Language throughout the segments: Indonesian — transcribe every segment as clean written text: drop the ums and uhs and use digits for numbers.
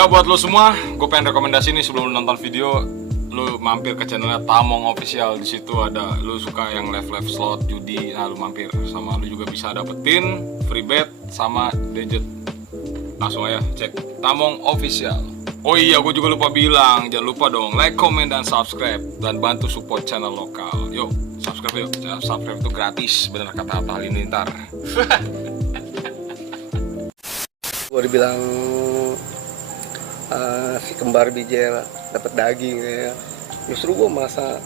Ya buat lo semua, gue pengen rekomendasi nih sebelum lu nonton video, lu mampir ke channelnya Tamong Official. Di situ ada lu suka yang live slot judi, nah lu mampir. Sama lu juga bisa dapetin free bet sama gadget. Langsung aja cek Tamong Official. Oh iya, gue juga lupa bilang, jangan lupa dong like, comment, dan subscribe dan bantu support channel lokal. Yuk, subscribe yuk. Subscribe itu gratis, bener kata Atta Halilintar. Gue dibilang si kembar bijel dapat daging ya. Justru gue masa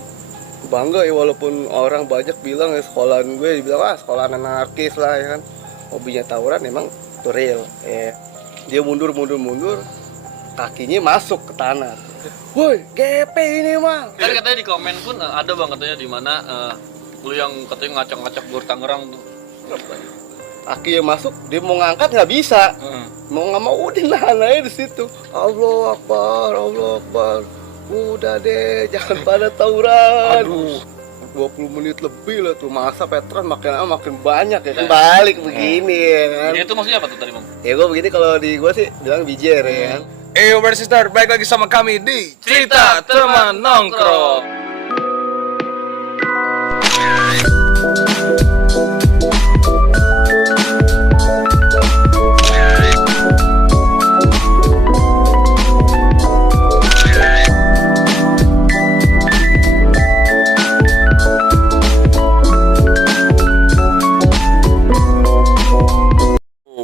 bangga ya, walaupun orang banyak bilang ya sekolahan gue dibilang sekolahan anarkis lah ya kan, hobinya tawuran. Emang itu real ya. Dia mundur kakinya masuk ke tanah. Woi, GP ini mah. Kan katanya di komen pun ada bang, katanya di mana lu yang katanya ngacak-ngacak Gor Tangerang tuh. Kaki yang masuk, dia mau ngangkat nggak bisa. Mau nggak mau udah nahan aja di situ. Allah Akbar, Allah Akbar. Udah deh, jangan pada tawuran. Aduh, 20 menit lebih lah tuh. Masa veteran makin banyak ya kan, balik begini ya kan. Ini tuh maksudnya apa tuh tadi bang? Ya gue begini, kalau di gue sih bilang bijer ya kan. Eyo Sister, balik lagi sama kami di Cerita Teman Nongkrong.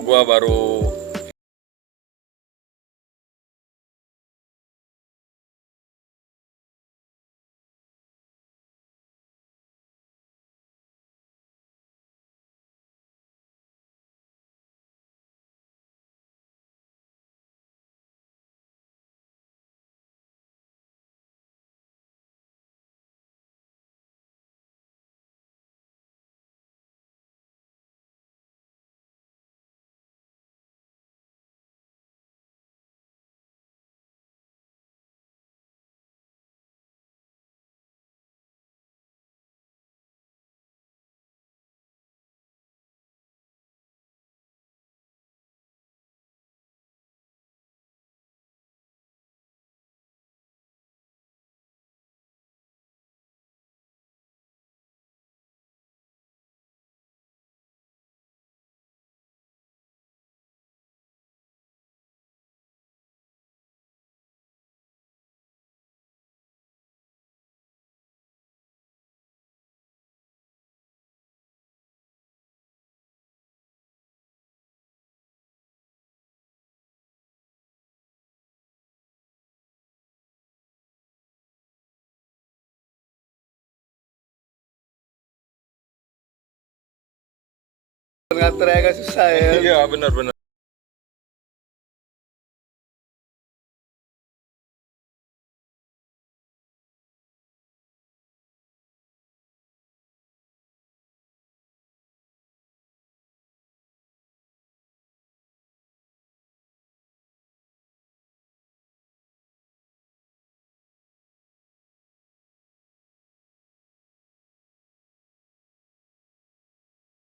Gua baru Nganter agak susah ya. iya benar.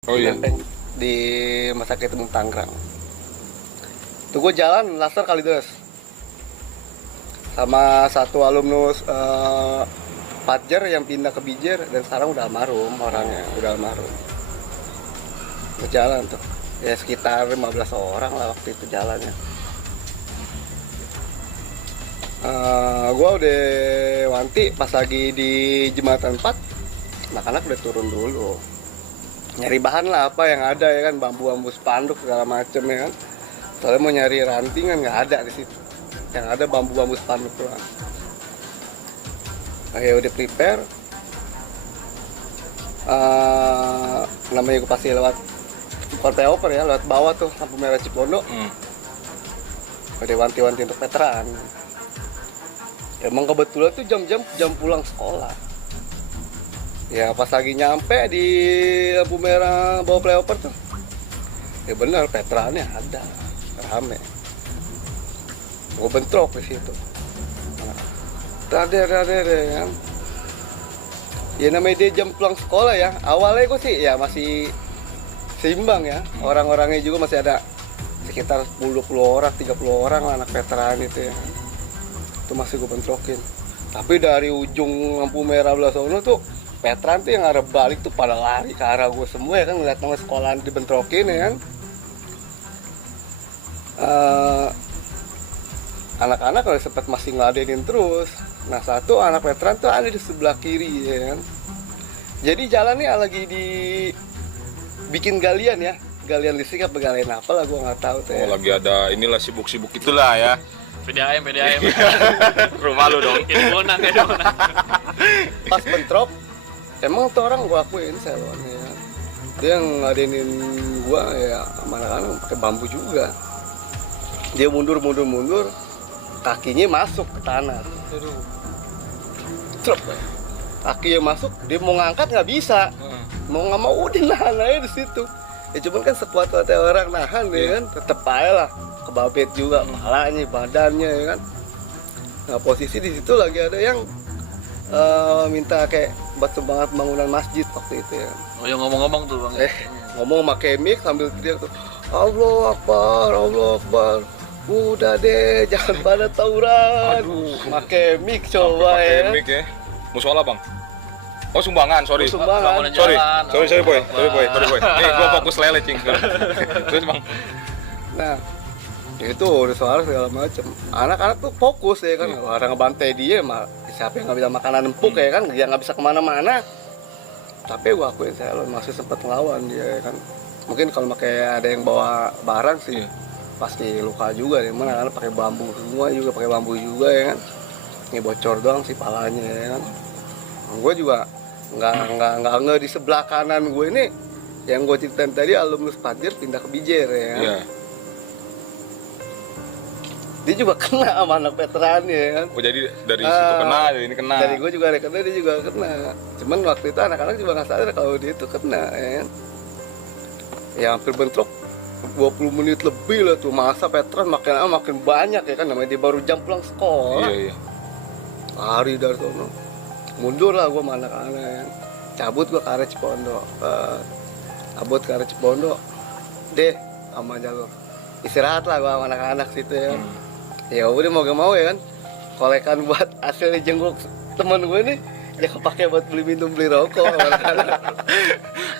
Oh iya. Di Rumah Sakit Umum Tangerang. Tuh gue jalan laser Kalideres sama satu alumnus Patjer yang pindah ke Bijer dan sekarang udah almarhum orangnya, udah almarhum. Gue jalan tuh, ya sekitar 15 orang lah waktu itu jalannya. Gue udah wanti pas lagi di Jembatan 4, anak-anak udah turun dulu. Nyari bahan lah apa yang ada ya kan, bambu-bambu spanduk segala macem ya kan. Soalnya mau nyari ranting kan nggak ada di situ, yang ada bambu-bambu spanduk doang. Ya udah prepare, namanya gue pasti lewat flyover ya, lewat bawah tuh lampu merah Cipondo. Udah wanti-wanti untuk veteran. Emang kebetulan tuh jam pulang sekolah. Ya pas lagi nyampe di lampu merah bawah flyover tuh, ya benar veterannya ada, rame. Gue bentrok di situ. Ada kan. Ya namanya dia jam pulang sekolah ya. Awalnya gue sih ya masih seimbang ya. Orang-orangnya juga masih ada sekitar 10-20 orang, 30 orang lah anak veteran itu ya. Itu masih gue bentrokin. Tapi dari ujung lampu merah belah sono tuh veteran tuh yang arah balik tuh pada lari ke arah gue semua ya kan, ngeliat nama sekolahan dibentrokin ya kan. Anak-anak kalau sempat masih ngeladenin terus. Nah satu anak veteran tuh ada di sebelah kiri ya kan. Jadi jalan nih lagi bikin galian ya, galian listrik apa galian apa lah gue nggak tahu tuh ya. Oh, lagi ada inilah sibuk-sibuk itulah ya. PDAM Rumah lu dong. Kayak di Bonang. Pas bentrok emang tuh orang gue akuin selonnya ya. Dia ngadenin gue ya sama anak-anak pakai bambu juga. Dia mundur kakinya masuk ke tanah. Truk, kakinya masuk, dia mau ngangkat nggak bisa, mau nggak mau udah nahan aja di situ. Ya cuman kan sekuat-kuatnya orang nahan ya kan, tetep aja lah kebabet juga, kepalanya, badannya ya kan. Nah posisi di situ lagi ada yang minta kayak buat semangat bangunan masjid waktu itu ya. Oh yang ngomong-ngomong tuh bang. Ngomong pakai mic sambil teriak tuh, Allah Akbar. Udah deh, jangan pada tawuran. Pakai mic coba ya. Pakai mic ya. Musola bang. Oh sumbangan, sorry. Sumbangan. Sorry boy. Nih gua fokus lele cing. Terus bang. Nah, itu udah suara segala macem. Anak-anak tuh fokus ya kan, orang ngebantai dia mah siapa yang nggak bisa makanan empuk ya kan, dia nggak bisa kemana-mana. Tapi gua akuin saya masih sempat ngelawan dia ya kan. Mungkin kalau pakai ada yang bawa barang sih. Pasti luka juga ya, mana kan pakai bambu semua juga, pakai bambu juga ya kan. Ini bocor doang sih palanya ya kan. Gue juga nggak nge di sebelah kanan gue ini yang gue ceritain tadi alumnus Padir pindah ke Bijer ya kan. Iya. Dia juga kena sama anak veteran ya kan. Oh jadi dari situ kena, dari ini kena. Dari gue juga ada kena, dia juga kena. Cuman waktu itu anak-anak juga nggak sadar kalau dia itu kena ya kan. Ya hampir bentrok 20 menit lebih lah tuh, masa veteran makin banyak ya kan, namanya dia baru jam pulang sekolah. Iya. Lari dari sana, mundur lah gue sama anak-anak ya. Cabut gue ke arah Cipondo, deh sama jalur istirahat lah gue sama anak-anak situ ya. Ya udah mau gak mau ya kan, kolekan buat hasilnya jenguk teman gue nih ya kepake buat beli minum beli rokok.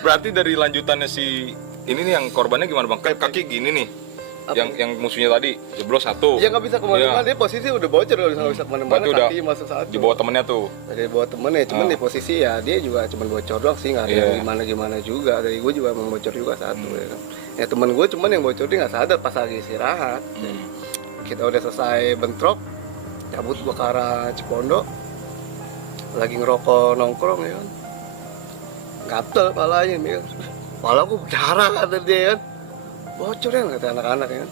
Berarti dari lanjutannya si ini nih yang korbannya gimana bang? Kaki gini nih. Yang musuhnya tadi jeblos satu. Ya nggak bisa kemana-mana, dia posisi udah bocor, nggak bisa kemana-mana, kaki masuk satu. Di bawah temennya tuh. Dari bawah temennya, cuman di posisi ya dia juga cuman bocor doang sih, nggak ada yang gimana juga. Dari gue juga emang bocor juga satu ya kan. Ya temen gue cuman yang bocor dia nggak sadar pas lagi istirahat. Kita udah selesai bentrok, cabut gue ke arah Cipondo, lagi ngerokok nongkrong ya kan. Gatel palanya nih kan. Pala gue berdarah kata dia kan. Bocor ya kata anak-anak ya kan.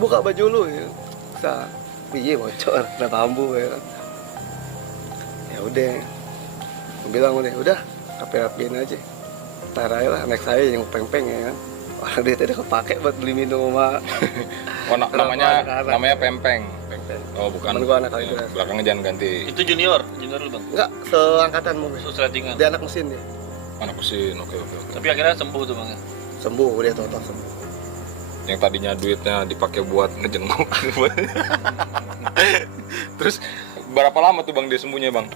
Buka baju lu ya. Bisa. Iya bocor, kena bambu ya kan. Ya udah. Gue bilang udah, rapi-rapiin aja. Ntar aja lah, next saya yang peng-peng ya kan. Orang dia tadi kepake buat beli minum sama. Oh, namanya pempeng. Oh bukan. Temen gua anak kali itu. Belakangnya jangan ganti. Itu junior lu bang? Enggak, seangkatan mungkin. Susratingan. Dia anak mesin dia. Anak mesin, oke. Tapi akhirnya sembuh tuh bang ya? Sembuh, dia total sembuh. Yang tadinya duitnya dipakai buat ngejenguk. Terus berapa lama tuh bang dia sembuhnya bang?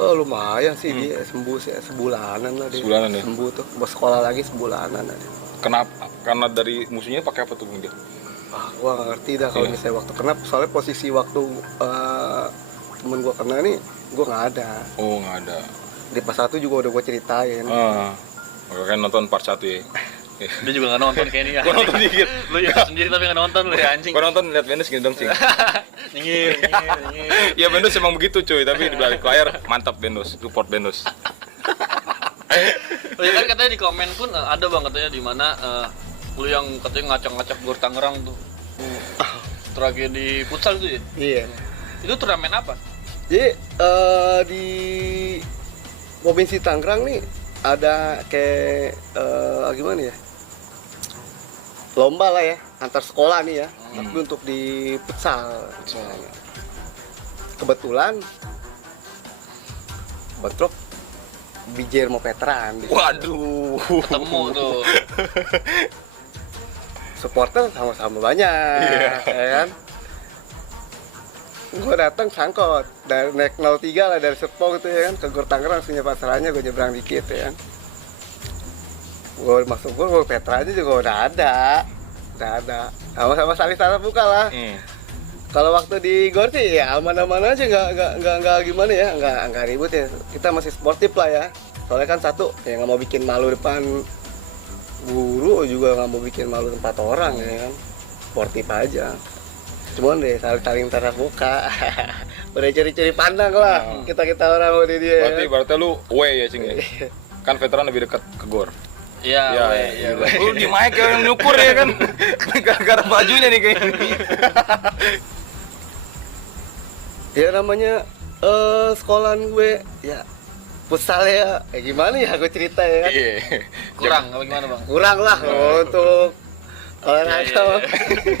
Oh lumayan sih dia sembuh sih, sebulanan lah dia. Sebulanan ya? Sembuh tuh, mau sekolah lagi sebulanan aja. Kenapa? Karena dari musuhnya pakai apa tuh bang dia? Gua nggak ngerti dah kalau misalnya waktu kena, soalnya posisi waktu temen gua kena nih, gua nggak ada. Oh nggak ada. Di pas 1 juga udah gua ceritain. Makanya nonton part 1 ya. Dia juga nggak nonton kayak ini ya. Gua nonton dikit. Lu ya sendiri tapi nggak nonton lu ya anjing. Gua nonton lihat Venus gini dong sih. Nyengir. Ya Venus emang begitu cuy, tapi di balik layar mantap Venus, support Venus. Oh ya kan katanya di komen pun ada bang katanya di mana lu yang katanya ngacak-ngacak Gor Tangerang tuh. Tragedi futsal tuh ya? Iya. Itu turnamen apa? Jadi di Provinsi Tangerang nih ada kayak gimana ya? Lomba lah ya, antar sekolah nih ya. Tapi untuk di futsal. Kebetulan bentrok Bijer mau veteran. Waduh. Ketemu tuh. supporter sama-sama banyak, ya kan. Gue datang sangkot dari naik 03 lah dari Serpong itu ya kan ke Gor Tangerang, langsung pasarannya gue nyebrang dikit ya kan. Gue masuk gue Petra aja juga udah ada, sama-sama saling tatap muka lah. Kalau waktu di Gor sih ya aman-aman aja, nggak gimana ya, nggak ribut ya. Kita masih sportif lah ya. Soalnya kan satu ya nggak mau bikin malu depan guru, juga nggak mau bikin malu tempat orang ya kan. Sportif aja. Cuman deh saling tatap muka. Udah curi-curi pandang lah kita orang udah dia. Berarti lu away ya Cing ya? Kan veteran lebih dekat ke Gor. Iya, iya. Lu di mic yang nyukur ya kan. Gara-gara bajunya nih kayaknya. Ya namanya sekolahan gue ya futsal ya. Gimana ya gue cerita ya kan. Iya. Kurang apa gimana, Bang? Kurang lah untuk olahraga.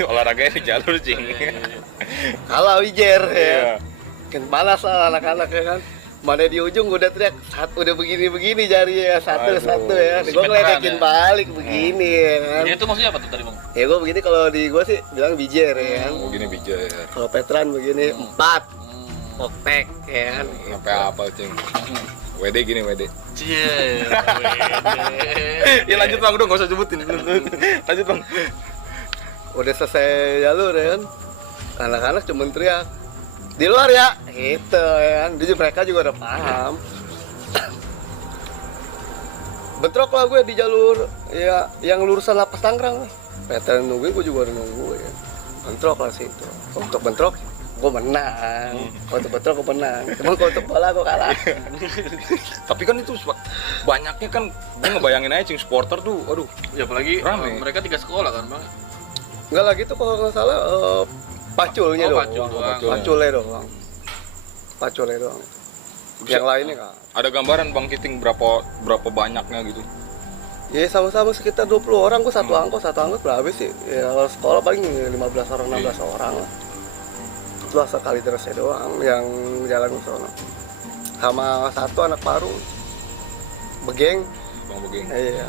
Olahraganya di jalur Cing. Kalah wijer ya. Iya. Kan panas lah anak-anak ya kan. Mana di ujung udah teriak satu, udah begini jari ya, satu ya. Gue ngeledekin balik begini ya kan. Jadi itu maksudnya apa tuh tadi, Bang? Ya gue begini, kalau di gue sih bilang bijer ya kan. Begini bijar. Kalau veteran begini 4 opek ya kan. Sampai apa Cing? WD gini WD. Cie. Ya lanjut Bang, udah nggak usah sebutin. Lanjut Bang. Udah selesai jalur ya kan. Anak-anak cuma teriak di luar ya, gitu ya kan. Jadi mereka juga udah paham. Bentrok lah gue di jalur ya yang lurusan lapas Tangerang. Veteran nungguin, gue juga udah nunggu ya. Bentrok lah situ. Untuk bentrok gue menang. Untuk bentrok gue menang. Cuman kalau untuk bola gue kalah. Tapi kan itu banyaknya kan, gue ngebayangin aja Cing, supporter tuh, aduh. Ya apalagi Rame. mereka 3 sekolah kan, Bang? Enggak lagi tuh kalau nggak salah paculnya doang. Paculnya doang. Yang lainnya nggak. Ada gambaran Bang Kiting berapa banyaknya gitu? Ya sama-sama sekitar 20 orang, gue satu angkot berapa sih? Ya kalau sekolah paling 15 orang, 16 orang lah. Itu sekali terusnya doang yang jalan ke sono. Sama satu anak baru, Begeng. Bang Begeng. Iya.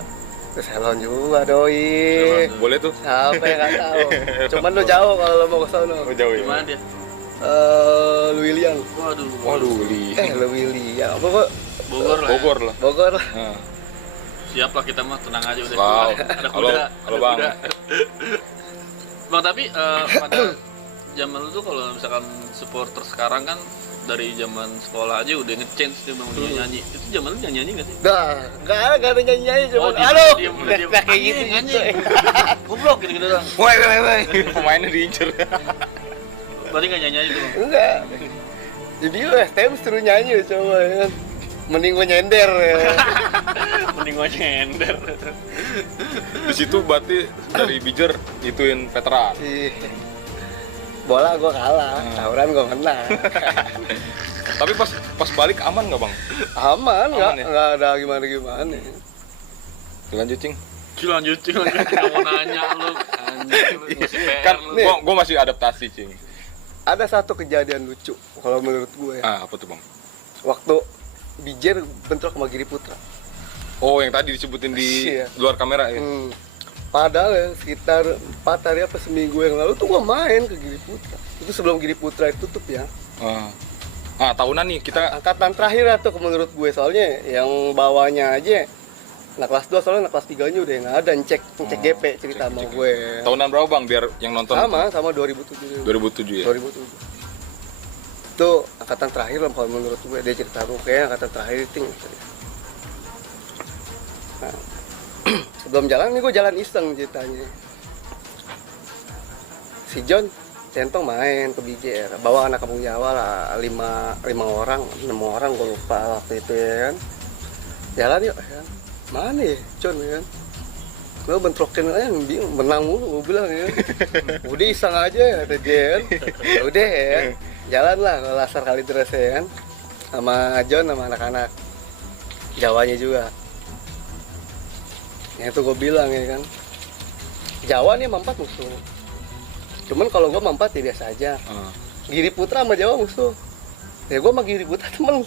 Terus Helon juga doi. Boleh tuh? Siapa yang nggak tahu? Cuman lo jauh kalau lo mau ke sono. Oh, jauh ya. Gimana dia? Luilian. Waduh. Willy. Luilian. Apa kok? Bogor lah. Bogor lah. Bogor lah. Nah. Siap lah kita mah, tenang aja udah. Wow. Ada Halo, kuda. halo, ada Bang. kuda. Bang, tapi pada zaman lu tuh kalau misalkan supporter sekarang kan dari zaman sekolah aja udah nge-change dia Bang, dia nyanyi. Itu zaman lu nyanyi nggak sih? Nggak ada nyanyi-nyanyi cuma. Oh, Aduh. diam. Kayak gitu. Anjing. Goblok gitu doang. Woi. Pemainnya diincer. Berarti nggak nyanyi itu, Bang. Enggak. Jadi lu STM suruh nyanyi coba ya kan. Mending gue nyender ya. Mending gua nyender. Di situ berarti dari bijer ituin veteran. Bola gue kalah, tawuran gue menang. Tapi pas balik aman nggak Bang? Aman ya? nggak ada gimana. Lanjut Cing. Lanjut. Nggak mau nanya lu. Anjing lu masih PR Kan lu. gua masih adaptasi Cing. Ada satu kejadian lucu kalau menurut gue ya. Apa tuh Bang? Waktu Bijer bentrok sama Giri Putra. Oh, yang tadi disebutin di Iya. luar kamera ya? Padahal ya, sekitar 4 hari apa seminggu yang lalu tuh gue main ke Giri Putra. Itu sebelum Giri Putra itu tutup ya. Tahunan nih kita. Angkatan terakhir lah tuh menurut gue, soalnya yang bawahnya aja anak kelas 2, soalnya anak kelas 3 nya udah nggak ada, cek GP cerita sama gue. Tahunan berapa Bang biar yang nonton? Sama 2007. 2007 ya? 2007. Itu angkatan terakhir lah kalau menurut gue, dia cerita gue kayak angkatan terakhir itu. Nah, sebelum jalan nih gue jalan iseng ceritanya. Si John Centong main ke Bijer, bawa anak kampung Jawa lah, 6 orang gue lupa waktu itu ya kan. Jalan yuk ya kan. Mana ya John ya kan. Gue bentrokin aja, bingung, menang mulu gue bilang ya. Udah iseng aja kata dia kan. Udah ya, jalan lah ke Lasar kali terus ya kan. Sama John sama anak-anak Jawanya juga. Yang itu gue bilang ya kan, Jawa nih mampat musuh. Cuman kalau gue mampat ya biasa aja. Giri Putra sama Jawa musuh. Ya gue sama Giri Putra temen.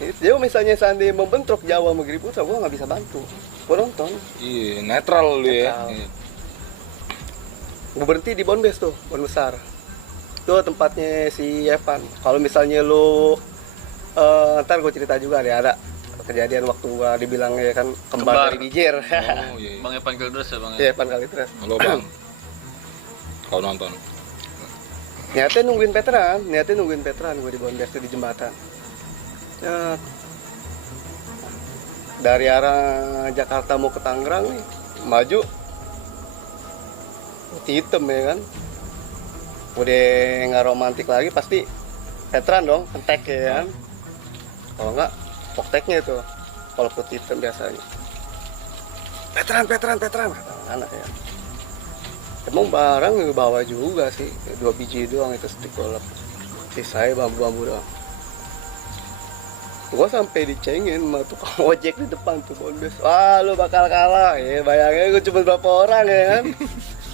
Jadi misalnya seandainya membentrok Jawa sama Giri Putra, gue nggak bisa bantu. Gue nonton. Iya, netral lu ya. Netral. Iya. gue berhenti di Bonbes tuh, Bon Besar. Itu tempatnya si Evan. Kalau misalnya lu ntar gue cerita juga nih, ada kejadian waktu gue dibilang ya kan kembar dari Niger. Oh iya. Bang Evan Kaldres ya bang. Iya, Evan kali terus. Halo bang. Kau nonton? Niatnya nungguin veteran gue di Bonbes tuh di jembatan. Ya, dari arah Jakarta mau ke Tangerang nih, maju hitam ya kan, udah nggak romantis lagi, pasti veteran dong, kentek ya kan, kalau nggak pokteknya itu, kalau putih hitam biasanya veteran kata anak ya. Emang barang bawa juga sih, 2 biji doang itu stick golf, sisanya bambu-bambu doang. Gua sampai dicengin sama tukang ojek di depan tuh Bonbes. Wah lu bakal kalah ya, bayangin gue cuma berapa orang ya kan.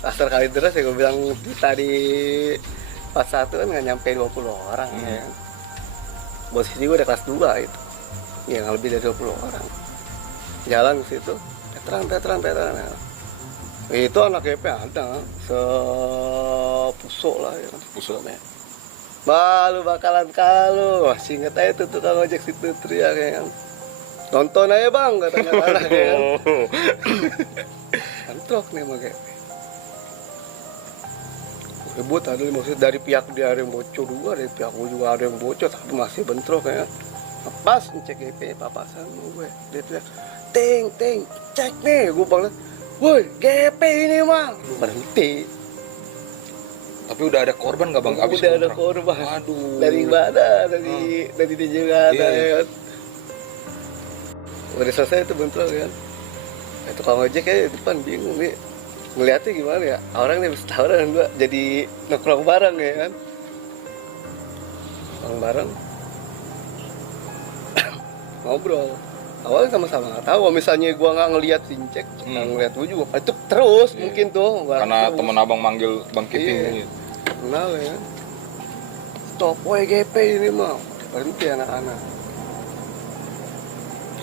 Asal kali terus ya gue bilang tadi pas 1 kan nggak nyampe 20 orang ya kan. Posisi gue udah kelas 2 itu, ya lebih dari 20 orang. Jalan ke situ, veteran ya. Itu anak GP ada sepusuk lah ya kan. Pusuk. Bah, lu bakalan kalu. Wah, inget aja tuh tukang ojek situ teriak ya kan. Nonton aja bang, katanya anak ya kan. Antrok nih sama GP. Ribut ada maksudnya dari pihak dia ada yang bocor juga, dari pihak gue juga ada yang bocor, tapi masih bentrok ya. Pas ngecek GP papasan sama gue, dia teriak, ting, cek nih, gue bilang, woi GP ini mah, berhenti. Tapi udah ada korban nggak bang? Abis Udah ada kontrak? korban. Aduh. Dari mana? Dari dia juga ada Iya. ya kan. Udah selesai itu bentrok kan. Itu kalau ngojek ya di depan bingung nih. Ngeliatnya gimana ya? Orang nih setahun gua jadi nongkrong bareng ya kan. Nongkrong bareng. Ngobrol. Awalnya sama-sama nggak tahu. Misalnya gua nggak ngeliat sincek, nggak ngeliat gua juga. Itu terus Iya. mungkin tuh. Karena temen abang manggil bang Kiting. Iya. Kenal ya. Stop, woi GP ini mah. Berhenti anak-anak.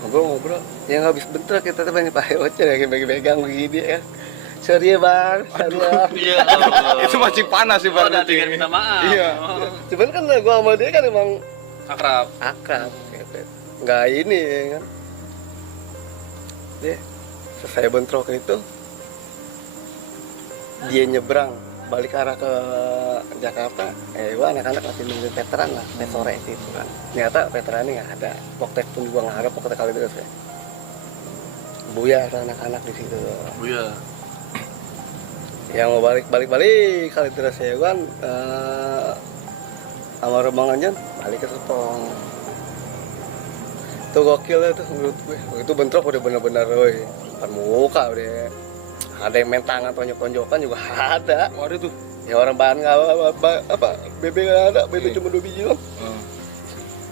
Ngobrol. Yang habis bentrok kita tuh banyak pakai voucher ya, pegang begini ya. Sorry ya bang, sorry ya. Iya. Itu masih panas sih Oh, bang. udah tinggal minta maaf. Iya. Oh, Cuman kan gua sama dia kan emang akrab. akrab. Nggak ini ya kan. Dia selesai bentrok itu, dia nyebrang balik arah ke Jakarta. Gua anak-anak masih nungguin veteran lah, sore itu kan. Ternyata veterannya nggak ada, poktek pun juga nggak ada, poktek kali terus ya. Buyar anak-anak di situ. Iya. Yang mau balik kali terus ya kan, sama rombongannya balik ke Serpong. Itu gokil ya tuh menurut gue. Itu bentrok udah bener-bener depan muka udah. Ada yang main tangan tonjok-tonjokan juga ada. Oh, ada tuh. Ya orang bahan nggak apa BB nggak ada, BB cuma 2 biji doang.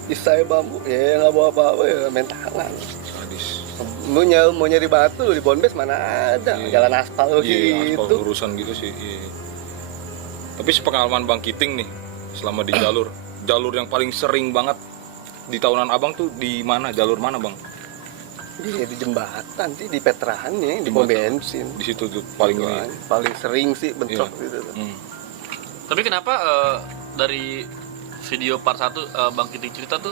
Isai bambu, ya nggak bawa apa-apa ya main tangan. Sadis. Mau nyari batu di Bonbes mana ada, Iya. jalan aspal Iya, aspal gitu. urusan gitu sih. Iya. Tapi sepengalaman bang Kiting nih, selama di jalur yang paling sering banget di tahunan abang tuh di mana? Jalur mana bang? Di jembatan sih, di Petrahan nih, di pom Jembatan. bensin. Di situ tuh paling ini. Paling sering sih bentrok Iya. gitu. Tapi kenapa dari video part 1 Bang Kiting cerita tuh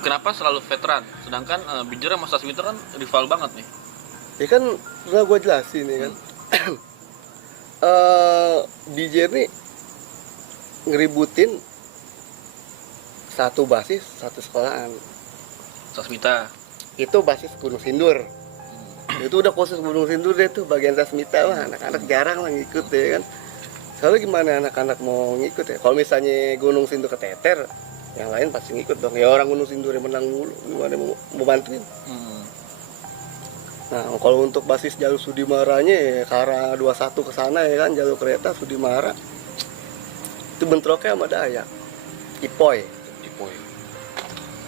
kenapa selalu veteran? Sedangkan Bijer sama Sasmita kan rival banget nih. Ya kan udah gue jelasin ya kan. DJ nih ngeributin satu basis, satu sekolahan. Sasmita. Itu basis Gunung Sindur. Itu udah khusus Gunung Sindur deh tuh bagian Sasmita lah. Anak-anak jarang lah ngikut ya kan. Soalnya gimana anak-anak mau ngikut ya? Kalau misalnya Gunung Sindur keteter, yang lain pasti ngikut dong. Ya orang Gunung Sindur yang menang dulu, gimana mau bantuin? Nah, kalau untuk basis jalur Sudimaranya ya ke arah 21 ke sana ya kan, jalur kereta Sudimara. Itu bentroknya sama Dayak. Ipoy. Ipoy.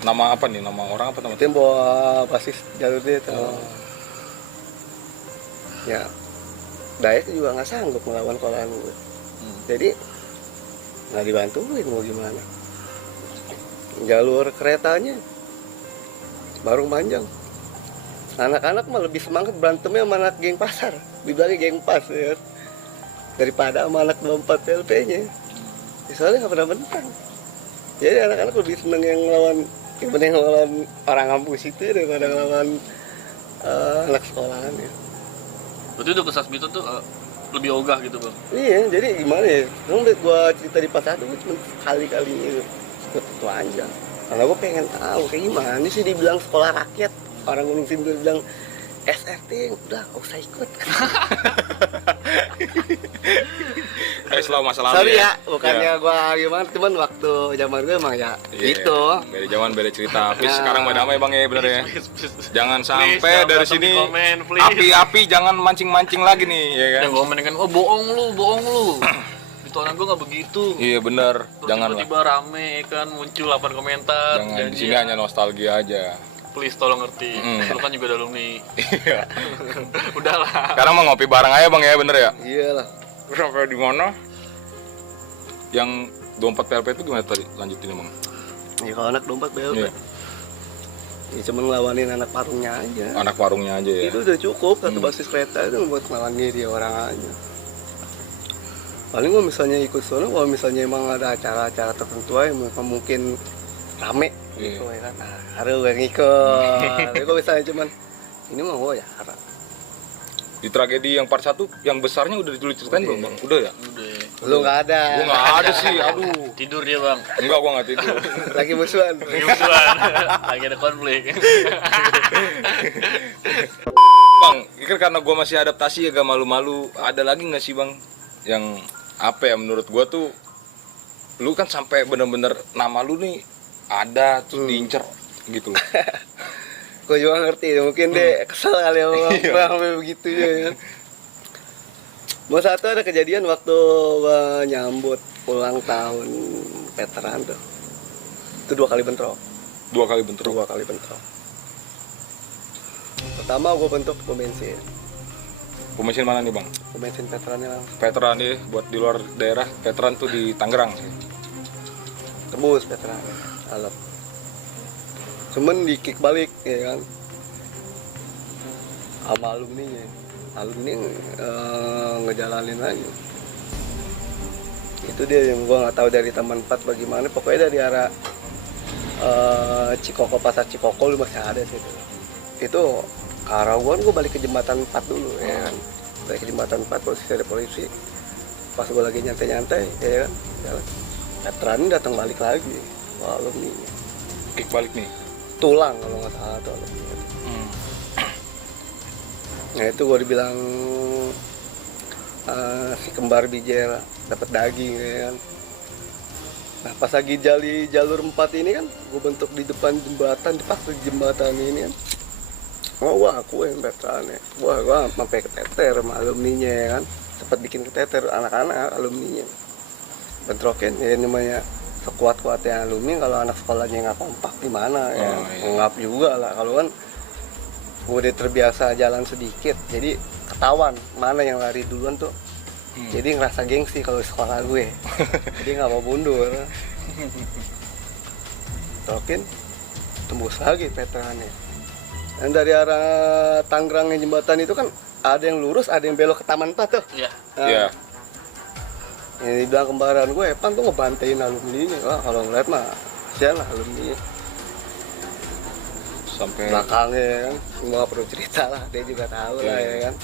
Nama apa nih? Nama orang apa nama? Itu yang bawa basis jalur dia tuh. Ya, Dayak juga nggak sanggup melawan sekolahan gue. Jadi nggak dibantuin mau gimana. Jalur keretanya baru panjang. Anak-anak mah lebih semangat berantemnya sama anak geng pasar, dibilangnya geng pas ya. daripada sama anak 24 PLP-nya. Soalnya nggak pernah menang. Jadi anak-anak lebih seneng yang ngelawan orang kampus itu daripada ngelawan anak sekolahan ya. Berarti udah ke Sasbito tuh lebih ogah gitu bang? Iya, jadi gimana ya? Kamu liat gua cerita di pas 1 cuma sekali-kali itu itu aja. Karena gua pengen tahu kayak gimana sih dibilang sekolah rakyat. Orang Gunung Sindur bilang SRT, udah gak usah ikut. Selalu masalah Sorry ya, bukannya gua gimana, cuman waktu zaman gue emang ya gitu. Beda zaman beda cerita. Please sekarang pada damai bang ya bener ya. Please. Jangan Please, sampai jangan dari berantem sini di komen, please. api-api jangan mancing-mancing lagi nih ya kan. Yang komen kan, oh bohong lu. Itu anak gue nggak begitu. Iya bener, Terus jangan lah. tiba-tiba rame kan muncul 8 komentar. Jangan di janji sini ya. hanya nostalgia aja. Please tolong ngerti. Lu kan juga alumni. Iya. Udahlah. Sekarang mau ngopi bareng aja bang ya bener ya. Iyalah. Terus sampai di mana? Yang 24 PLP itu gimana tadi? Lanjutin bang. Ya kalau anak 24 BLP. Iya. Ya cuma ngelawanin anak parungnya aja. Anak warungnya aja ya. Itu udah cukup, satu basis kereta itu buat ngelawan diri orang aja. Paling kalau misalnya ikut sono, kalau misalnya emang ada acara-acara tertentu aja mungkin rame gitu ya kan. Nah, harus yang ikut. Tapi kalau misalnya cuman ini mah ya harap. Di tragedi yang part 1 yang besarnya udah dulu ceritain belum bang? Udah ya? Udah. Lu nggak ada. Gua nggak ada sih, aduh. Tidur dia bang. Enggak, gua nggak tidur. Lagi musuhan. Lagi musuhan. Lagi ada konflik. Bang, ini kan karena gua masih adaptasi agak malu-malu. Ada lagi nggak sih bang yang apa ya menurut gua tuh lu kan sampai bener-bener nama lu nih ada terus diincer gitu loh. Gue juga ngerti, mungkin dia kesel kali ya sampai begitu ya kan. Mau satu ada kejadian waktu gua nyambut ulang tahun veteran tuh. Itu 2 kali bentrok. 2 kali bentrok. 2 kali bentrok. Pertama gue bentuk pom bensin. Pemesian mana nih bang? Pom bensin veterannya langsung. Veteran nih buat di luar daerah. Veteran tuh di Tangerang sih. Tembus veteran. Alat. Cuman di kick balik ya kan. Sama alumninya. Alumni ngejalanin aja. Itu dia yang gua nggak tahu dari teman 4 bagaimana. Pokoknya dari arah Cikoko, pasar Cikoko lu masih ada sih. Itu Karawan gue balik ke jembatan 4 dulu ya kan. Balik ke jembatan 4 posisi ada polisi. Pas gue lagi nyantai-nyantai ya kan. Veteran ini datang balik lagi. Wah, alumni. Kick balik nih. Tulang kalau nggak salah tuh alumni. Nah itu gue dibilang si kembar bijel dapat daging ya kan. Nah pas lagi jalur 4 ini kan gue bentuk di depan jembatan, pas di jembatan ini kan. Wah aku yang veterannya. Wah gue sampai keteter sama alumninya ya kan. Sempat bikin keteter anak-anak alumninya. Bentrokin ya namanya sekuat-kuatnya alumni, kalau anak sekolahnya nggak kompak gimana ya. Ngap juga lah kalau kan gue udah terbiasa jalan sedikit, jadi ketahuan mana yang lari duluan tuh. Jadi ngerasa gengsi kalau di sekolah gue. Jadi nggak mau mundur. Tokin tembus lagi veterannya. Dan dari arah Tangerang jembatan itu kan ada yang lurus, ada yang belok ke Taman 4 tuh. Iya. Iya. Ini bilang kembaran gue, Epan tuh ngebantain alumni-nya. Wah kalau ngeliat mah sial lah alumni. Sampai Belakangnya kan, nggak perlu cerita lah, dia juga tahu lah ya kan.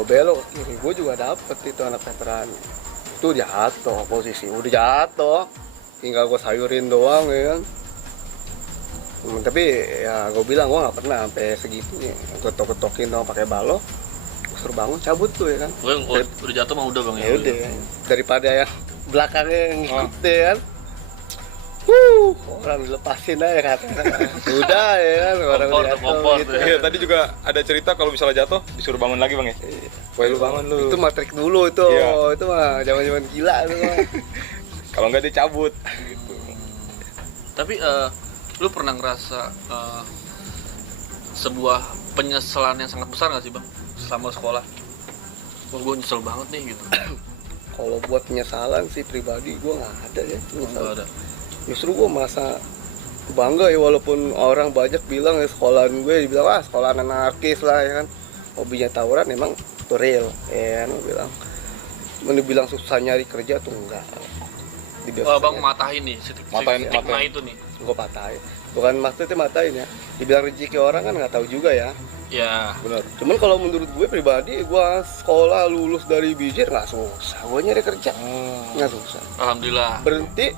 Gue belok ke kiri, gue juga dapet itu anak veteran. Itu jatuh posisi, udah jatuh. Tinggal gue sayurin doang ya kan. Tapi ya gue bilang gue nggak pernah sampai segitunya. Gue ketok-ketokin doang pakai balok. Gue suruh bangun cabut tuh ya kan. Gue udah jatuh mah udah bang Ya udah, daripada yang belakangnya yang ngikut ya kan. Orang dilepasin aja katanya. Udah ya kan, orang Kompor, jatuh kompor, gitu. Iya, tadi juga ada cerita kalau misalnya jatuh disuruh bangun lagi bang ya. Wah lu bangun lu. Itu matrik dulu itu, Iya. itu mah zaman-zaman gila itu mah. Kalau nggak dicabut gitu. Tapi lu pernah ngerasa sebuah penyesalan yang sangat besar nggak sih bang selama sekolah? Wah gue nyesel banget nih gitu. Kalau buat penyesalan sih pribadi gue nggak ada ya penyesalan. Nggak ada. Justru gue masa bangga ya, walaupun orang banyak bilang ya sekolahan gue dibilang sekolahan anarkis lah ya kan, hobinya tawuran emang itu real ya kan, gue bilang Mau dibilang susah nyari kerja tuh enggak. Wah, Bang matahin nih Matain. stigma itu nih. Gue patahin. Bukan maksudnya matahin ya. Dibilang rezeki orang kan nggak tahu juga ya. Ya, Benar. Cuman kalau menurut gue pribadi, gue sekolah lulus dari Bijir nggak susah. Gue nyari kerja nggak susah. alhamdulillah. Berhenti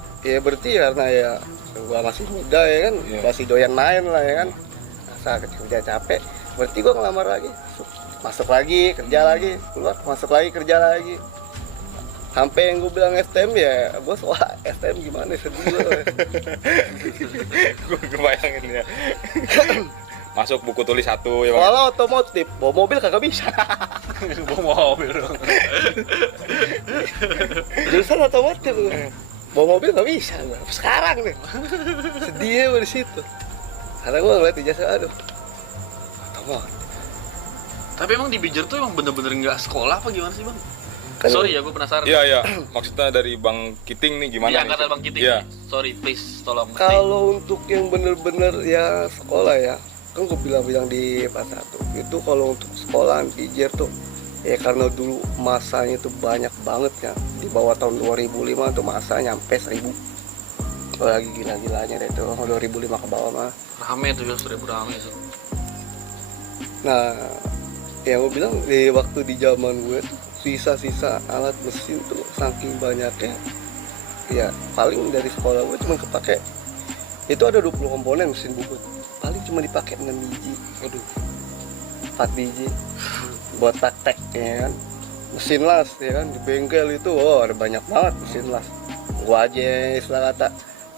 karena ya gue masih muda ya kan, Iya. masih doyan main lah ya kan. Masa kerja capek, berarti gue ngelamar lagi, masuk lagi kerja lagi, keluar masuk lagi kerja lagi. Sampai yang gue bilang STM ya, gue sekolah STM gimana sedih gue. Gue kebayangin ya. Masuk buku tulis 1 ya Bang. Kalau otomotif, bawa mobil kagak bisa. Bawa mobil dong. Jurusan otomotif gue. Bawa mobil nggak bisa gue. Sekarang nih, sedih gue di situ. Karena gue ngeliat ijazah, aduh, otomotif. Tapi emang di Bijur tuh emang bener-bener nggak sekolah apa gimana sih, Bang? Kan Sorry ya, gue penasaran. Iya. Maksudnya dari Bang Kiting nih gimana Iya, nih? angkatan Bang Kiting. Iya. Sorry, please tolong. kalau untuk yang bener-bener ya sekolah ya, kan gue bilang di pas 1 itu kalau untuk sekolahan Bijir tuh ya karena dulu masanya tuh banyak banget ya, di bawah tahun 2005 tuh masa nyampe 1000. Lagi gila-gilanya deh tuh 2005 ke bawah mah. Rame tuh ya, 1000 rame tuh. Nah, yang gue bilang di waktu di zaman gue tuh sisa-sisa alat mesin tuh saking banyaknya, ya paling dari sekolah gue cuma kepake itu ada 20 komponen mesin bubut, paling cuma dipakai 6 biji, 4 biji buat praktek ya kan. Mesin las ya kan di bengkel itu, ada banyak banget mesin las. Gua aja istilah kata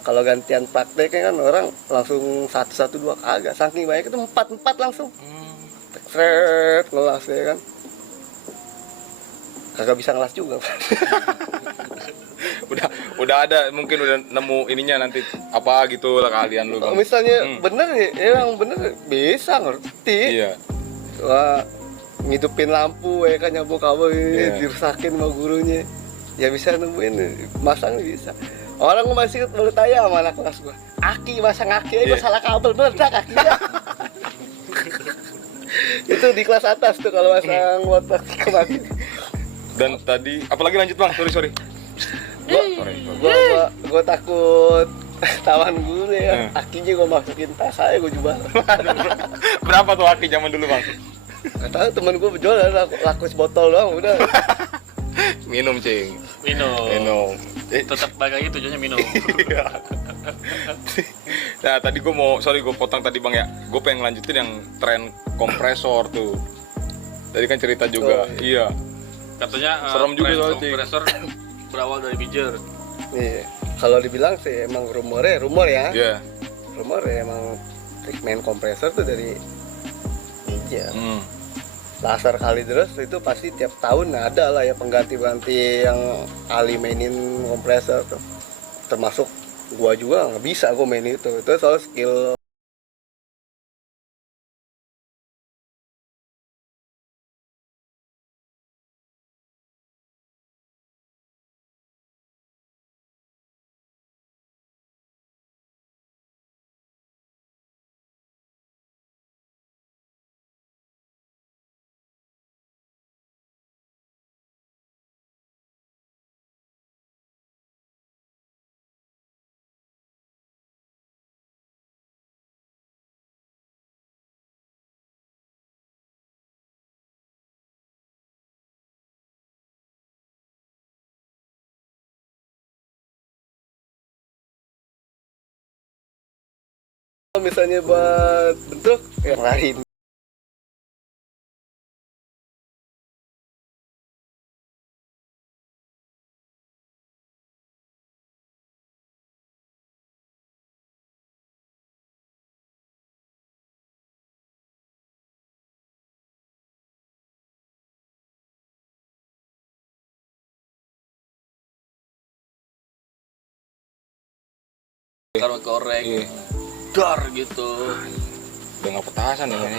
kalau gantian prakteknya kan orang langsung 1-1-2 kagak, saking banyak itu 4 langsung seret ngelas ya kan, kagak bisa ngelas juga. udah ada mungkin udah nemu ininya nanti apa gitu lah kalian lu Kalau Bang. misalnya bener ya, emang bener bisa ngerti. Iya. Wah, ngidupin lampu ya kan, nyambung kabel ini Iya. dirusakin sama gurunya. Ya bisa nemuin, masang bisa. Orang gue masih baru tanya sama anak kelas gue, aki masang aki aja Iya. salah kabel meledak kakinya. Itu di kelas atas tuh kalau masang water kemarin. Dan tadi apalagi lanjut Bang, sorry. Gue takut tawan guru ya, akinya gue masukin tas saya, gue jual. Berapa tuh aki zaman dulu Bang? Gak tahu, temen gue jual laku sebotol doang udah. Minum cing. Minum. Tetap balik lagi tujuannya minum. Iya. Nah tadi gue gue potong tadi Bang ya. Gue pengen lanjutin yang tren kompresor tuh. Tadi kan cerita juga. Oh, iya. Katanya Serem juga tren soalnya, Cing. kompresor berawal dari Bijur. Iya. Kalau dibilang sih emang rumor ya. Iya. Rumor ya emang treatment kompresor tuh dari Ninja. Laser kali terus itu pasti tiap tahun ada lah ya pengganti-ganti yang ahli mainin kompresor tuh. Termasuk gua juga nggak bisa gua main itu soal skill. Misalnya buat bentuk yang lain. Kalau korek Iya. dar gitu. Udah nggak petasan ya kayaknya.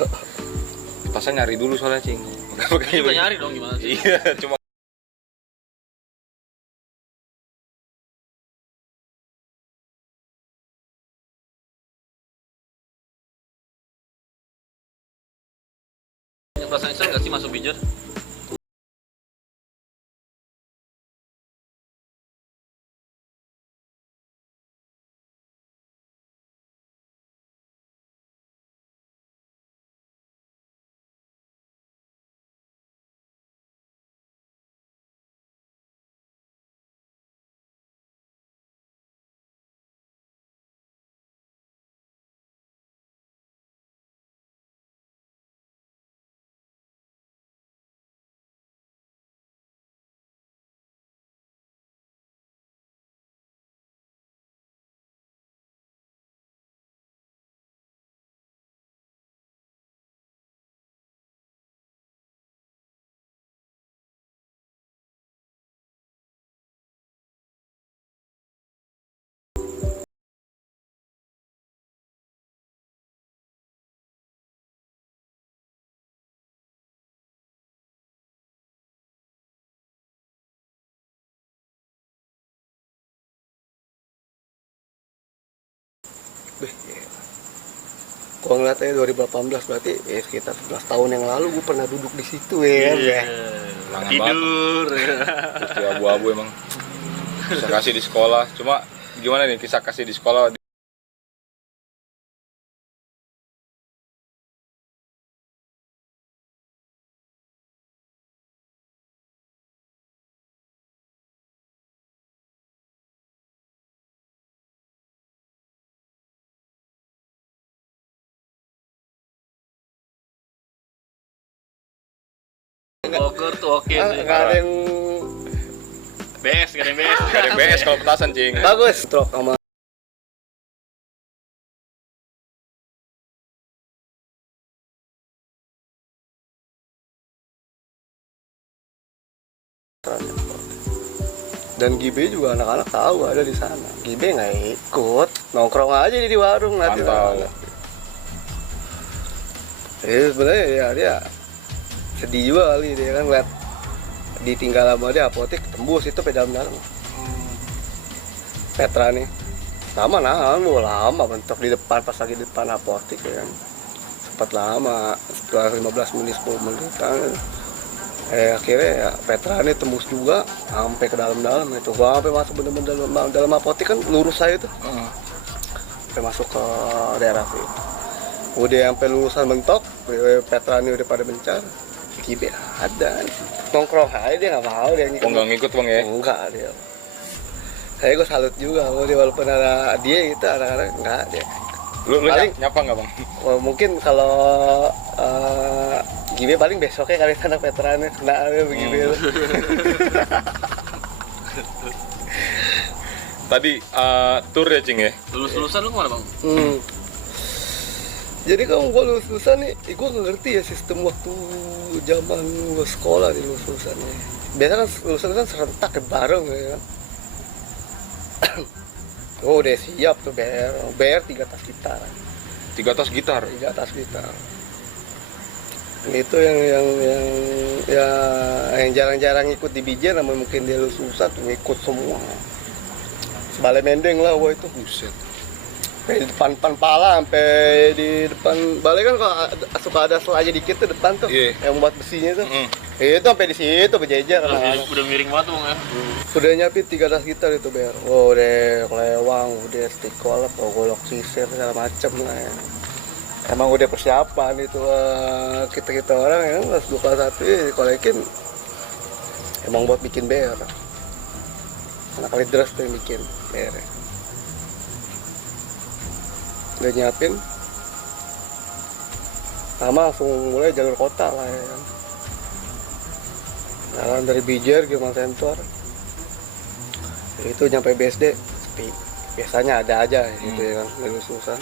Petasan nyari dulu soalnya cing. Ini juga nyari dong gimana sih? Iya, cuma Perasaan Islam nggak sih masuk Bijur? Beh, gila. Gua ngeliatnya 2018 berarti sekitar 11 tahun yang lalu gue pernah duduk di situ ya. Iya. Langan Tidur. Pasti abu-abu emang. Kisah kasih di sekolah. Cuma gimana nih kisah kasih di sekolah? Bogor tuh oke tuh. Nggak ada yang BS, gak ada yang BS. Gak ada BS kalau petasan, cing. bagus. Truk sama dan Gibe juga anak-anak tahu ada di sana. Gibe nggak ikut, nongkrong aja di warung nanti. Mantap. Sebenarnya ya dia sedih juga kali dia kan lihat ditinggal sama dia apotek tembus itu dalam-dalam. Petra nih lama lama bentuk di depan pas lagi di depan apotek ya kan. Sempat lama setelah 15 menit 10 menit kan. Akhirnya ya Petra ini tembus juga sampai ke dalam-dalam itu. Gua sampai masuk bener-bener dalam apotek kan lurus saya tuh. Sampai masuk ke daerah itu. Udah sampai lulusan mentok, Petra ini udah pada bencar. Gibe ada nongkrong aja dia nggak mau dia ngikut. Nggak ngikut bang ya? Enggak dia. Saya gue salut juga, walaupun ada dia gitu anak-anak enggak dia. Lu Paling- nyapa nggak bang? Mungkin kalau Gibe paling besoknya kali anak veterannya kena begitu. Tadi tour ya cing ya? Lulus-lulusan lu kemana bang? Jadi kalau gue lulus-lulusan nih, gue nggak ngerti ya sistem waktu zaman gue sekolah di lulus-lulusannya. Biasanya kan lulusan kan serentak ya, bareng ya kan. Oh udah siap tuh BR 3 tas gitar. 3 tas gitar. 3 tas gitar. Itu yang jarang-jarang ikut di Bijen, sama mungkin dia lulus-lulusan tuh ikut semua. Sebalai mendeng lah gua itu. Buset. Sampai di depan pala, sampai di depan balai kan kalau suka ada selanya dikit tuh depan tuh, Iya. yang buat besinya tuh. Itu sampai di situ berjejer. Udah miring banget bang ya. Udah nyiapin 3 tas gitar itu BR. Oh udah kelewang, udah stick kolak, golok sisir segala macem lah ya. Emang udah persiapan itu kita orang ya kelas 2 kelas 1 ya kolekin emang buat bikin BR. Anak kali dress tuh yang bikin BR. Udah nyiapin sama langsung mulai jalur kota lah ya kan. Jalan dari Bijer Gilman Center itu nyampe BSD sepi. Biasanya ada aja gitu ya kan, dari susah.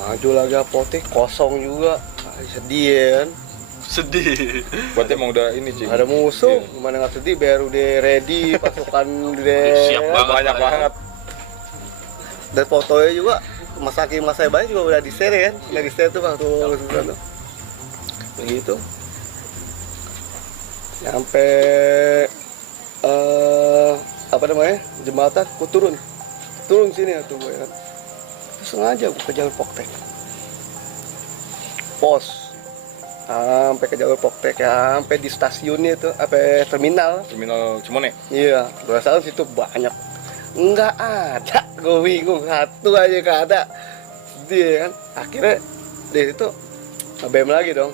Maju lagi apotek kosong juga. Sedih ya kan. Sedih. Berarti emang udah ini cing. Ada musuh, gimana nggak sedih, biar udah ready pasukan udah Siap banget. Banyak banget. dan fotonya juga Mas Hakim Mas saya banyak juga udah di share kan, udah di share tuh waktu lulusan tuh begitu sampai apa namanya jembatan, aku turun sini ya tuh gue kan. Terus sengaja gue ke jalur Poktek pos sampai ke jalur Poktek ya, sampai di stasiunnya itu apa terminal Cimone. iya berasal situ banyak nggak ada, gue bingung satu aja nggak ada dia kan. Akhirnya dari situ nge-BM lagi dong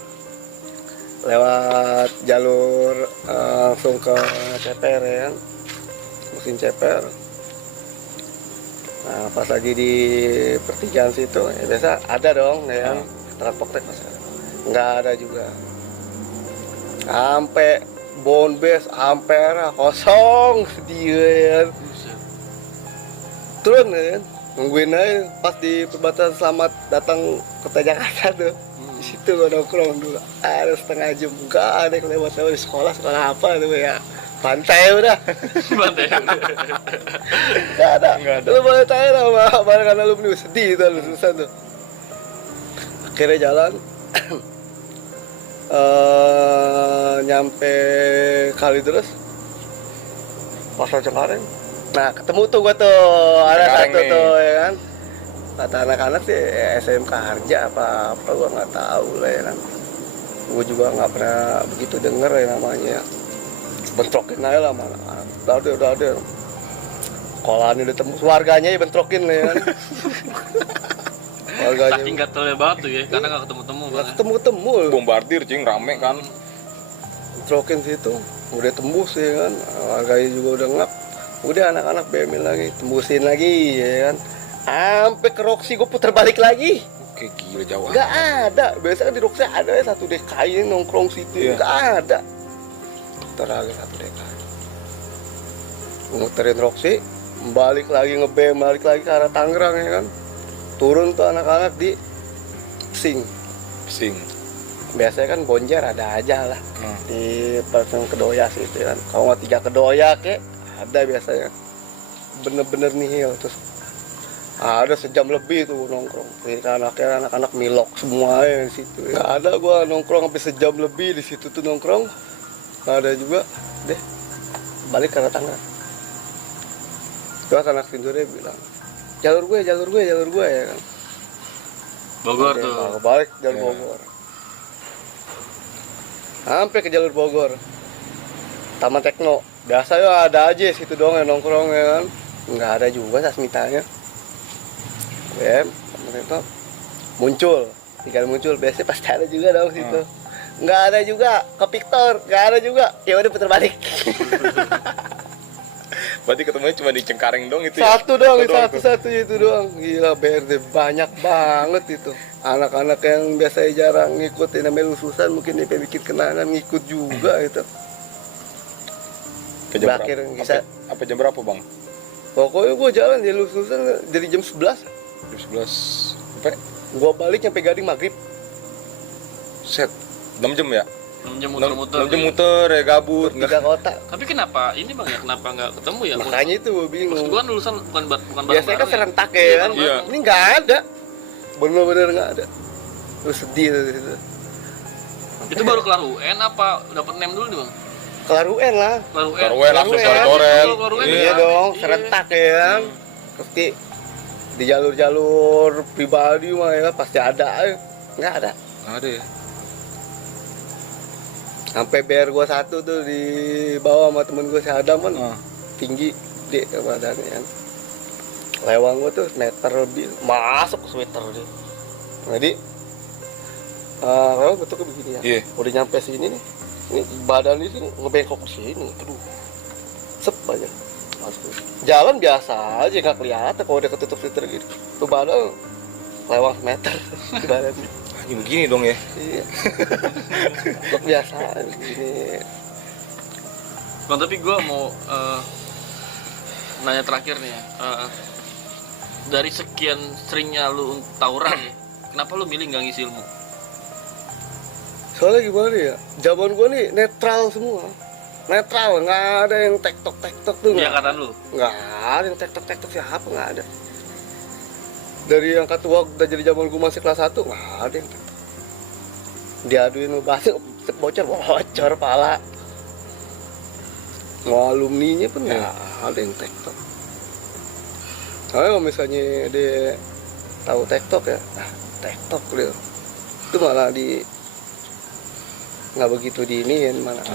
lewat jalur langsung ke CPR ya kan, mesin CPR. Nah pas lagi di pertigaan situ ya biasa ada dong ya kan, tempat Poktek nggak ada juga. Sampai Bonbes, Ampera kosong sedih ya kan. Turun ya kan, nungguin aja pas di perbatasan Selamat datang kota Jakarta tuh. Di situ gua nongkrong dulu. Ada setengah jam enggak ada yang lewat di sekolah apa tuh ya. Pantai udah. Bantai. Enggak ada. Lu boleh tanya sama barengan alumni sedih itu lulusan tuh. Akhirnya jalan nyampe Kalideres Pasar Cengkareng Nah ketemu tuh gua tuh ada Cengkareng satu nih. tuh ya kan. Kata anak-anak sih SMK Harja apa gua nggak tahu lah ya kan. Gua juga nggak pernah begitu denger ya namanya. Bentrokin aja lah mana. Udah ada. Sekolahan udah tembus, warganya ya bentrokin lah ya kan. Warganya Saking gatelnya banget tuh ya, karena nggak ketemu-temu nggak bang. Ya. ketemu Bombardir cing, rame kan. bentrokin situ udah tembus ya kan, warganya juga udah ngap, udah anak-anak BMI lagi tembusin lagi ya kan, sampai ke Roxy gue putar balik lagi. Oke, gila jauh. Nggak ada, biasanya di Roxy ada ya satu DKI yang nongkrong situ. Iya. Nggak ada, putar lagi satu DKI, muterin Roxy, balik lagi nge-BM, balik lagi ke arah Tangerang ya kan, turun tuh anak-anak di Sing. Sing. Biasanya kan Bonjer ada aja lah Hmm. di pasang Kedoya sih itu kan. Kalau nggak 3 Kedoya kek ada biasanya, bener-bener nihil. Terus ada sejam lebih tuh nongkrong. Jadi anak-anak milok semuanya di situ. Nggak ada gua nongkrong sampai sejam lebih di situ tuh nongkrong. Nggak ada juga deh, balik ke Tangerang. Terus anak Sindure bilang jalur gue ya kan. Bogor Oke, tuh. balik jalur Iya. Bogor. Sampai ke jalur Bogor. Taman Tekno. Biasa ya ada aja situ doang yang nongkrong ya kan. Nggak ada juga Sasmitanya. Taman Tekno muncul. Tinggal muncul, biasanya pasti ada juga dong situ. Nggak ada juga ke Victor, nggak ada juga. Ya udah putar balik. Berarti ketemunya cuma di Cengkareng dong itu ya? Satu doang, tuh. satu itu doang. Gila BRD banyak banget itu. Anak-anak yang biasanya jarang ngikutin namanya lususan, mungkin dia bikin kenangan ngikut juga itu. Ke jam Berakhir berapa? bisa. Apa jam berapa bang? Pokoknya gua jalan di lususan dari jam 11. Jam 11 sampai Gua balik nyampe Gading maghrib. set 6 jam ya? 6 jam 6 muter-muter. jam muter ya gabut. Tiga kota. Tapi kenapa ini bang ya? Kenapa nggak ketemu ya? Makanya itu gua Maksud bingung. gua kan lulusan bukan bareng-bareng. Biasanya kan ya? serentak ya kan. Iya. Ini nggak ada. Bener-bener nggak ada. Lu sedih tuh gitu. Itu baru kelar UN apa dapat nem dulu nih bang? Kelar UN lah. Kelar UN. Kelar UN langsung Kelar UN. coret-coret. Kelar UN Iya ya. dong, Iya. serentak ya kan. Pasti di jalur-jalur pribadi mah ya pasti ada. Nggak ada. Ada ya? Sampai BR gua satu tuh di bawah sama temen gua si Adam kan tinggi gede badannya kan. Lewang gua tuh meter lebih masuk ke sweater dia. Jadi kalau bentuknya begini ya. Iya. Udah nyampe sini nih. Ini badan ini ngebengkok ke sini. Aduh. Sep aja. Masuk. Jalan biasa aja nggak kelihatan kalau udah ketutup sweater gitu. Tuh badan lewang meter di badannya. Anjing begini dong ya? Iya. Kok biasa begini. Bang tapi gua mau nanya terakhir nih ya. Dari sekian seringnya lu tawuran ya, kenapa lu milih nggak ngisi ilmu? Soalnya gimana ya? Zaman gua nih netral semua. Netral, nggak ada yang tektok tuh. Di angkatan lu? Nggak ada yang tektok siapa, nggak ada. Dari yang tua udah jadi zaman gua masih kelas 1 nggak ada yang tektok. Diaduin lu bahasa bocor pala. Mau alumninya pun nggak ada yang tektok. Kalau misalnya dia tahu tektok ya, nah tektok dia itu malah di nggak begitu diiniin malah.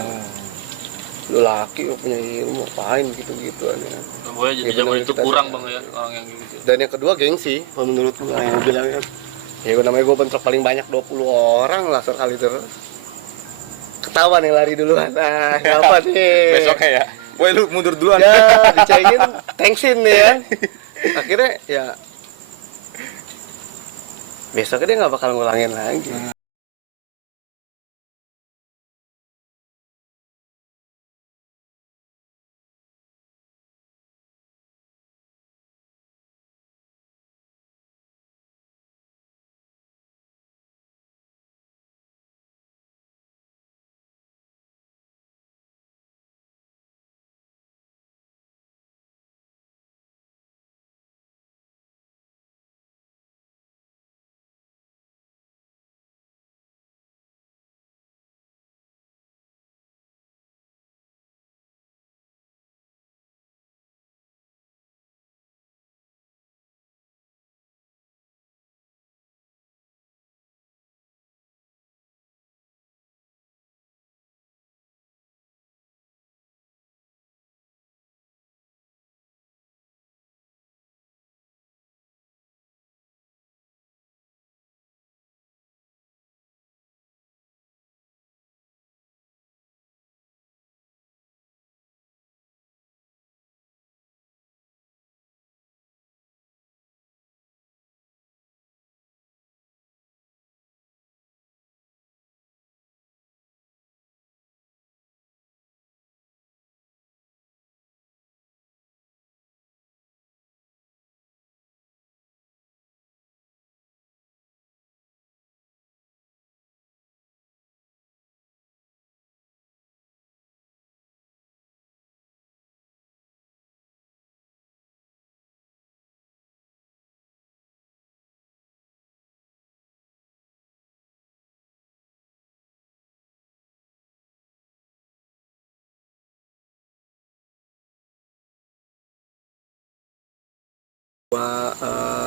Lu laki lu punya ilmu apain gitu-gitu ya. Pokoknya jadi Ya, zaman bener, itu kita kurang sih. bang ya orang yang gitu. Dan yang kedua gengsi kalau menurut gua yang gua bilang kan. Ya gua namanya gua bentrok paling banyak 20 orang lah sekali terus. Ketahuan yang lari duluan. Nah, siapa nih? Besoknya ya? Woi lu mundur duluan. Ya, dicengin, thanksin nih ya. Akhirnya ya besoknya dia nggak bakal ngulangin lagi.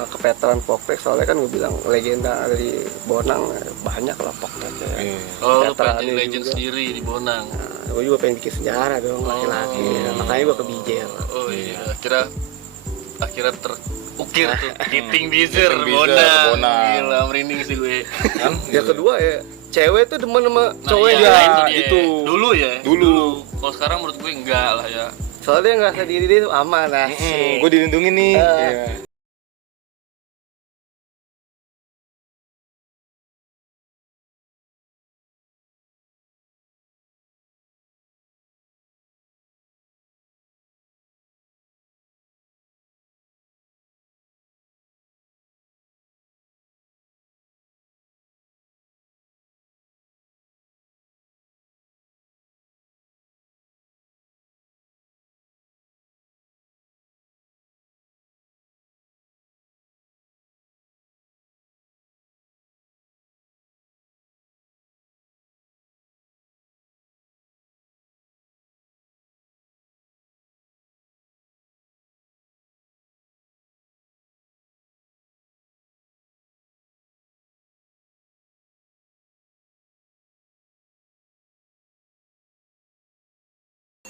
ke veteran Poktek, soalnya kan gue bilang legenda dari Bonang banyak lah Poktek ya. Oh, lu pengen Veterannya jadi legend juga. sendiri di Bonang. Nah, gue juga pengen bikin sejarah dong laki-laki, makanya gue ke Bijel. Oh iya, akhirnya terukir tuh. Kiting Bizer, Kiting Bizer, Bonang. Gila, merinding sih gue. Kan? Yang kedua ya, cewek tuh demen sama cowok iya, yang itu dia. itu. Dulu ya. Dulu. Kalau sekarang menurut gue enggak lah ya. soalnya dia ngerasa diri dia tuh aman asik. Gue dilindungi nih. Iya.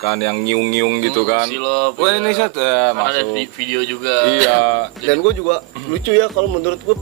Kan yang nyiung-nyiung gitu kan. Silop, Wah, iya. ini set Karena ada masuk. video juga. Iya. Dan gue juga lucu ya kalau menurut gue,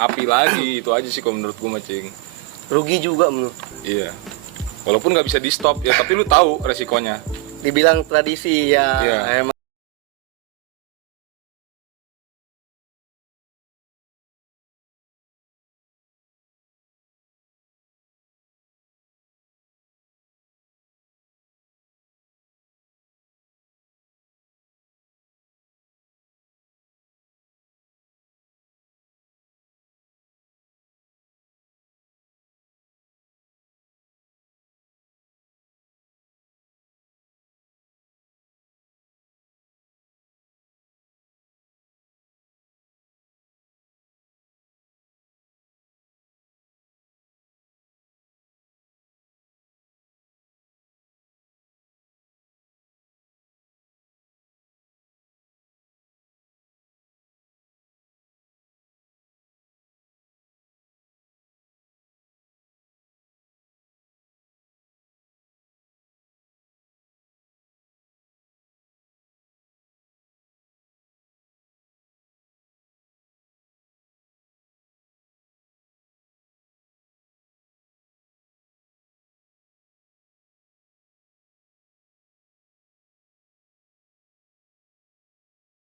Api lagi itu aja sih kalau menurut gue macing. rugi juga menurut. Iya. Walaupun nggak bisa di stop ya, tapi lu tahu resikonya. Dibilang tradisi ya, Iya. emang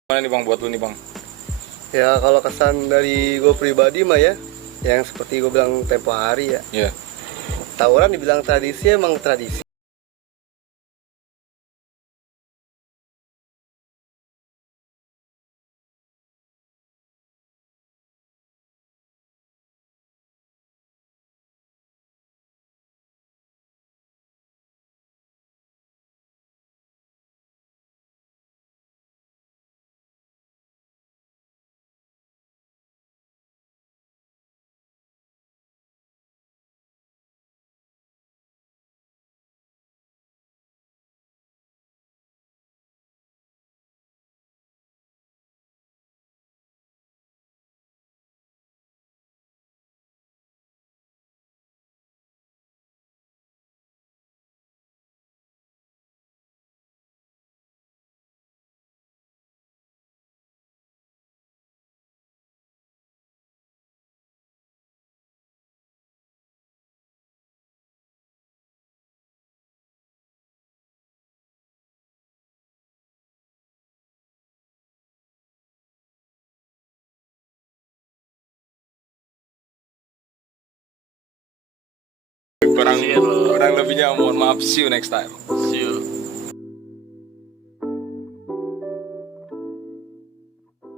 Mana nih bang buat lu nih bang? ya kalau kesan dari gue pribadi mah ya, yang seperti gue bilang tempo hari ya, Iya. tawuran dibilang tradisi emang tradisi. kurang Kasian lo. kurang lebihnya mohon maaf, see you next time. See you.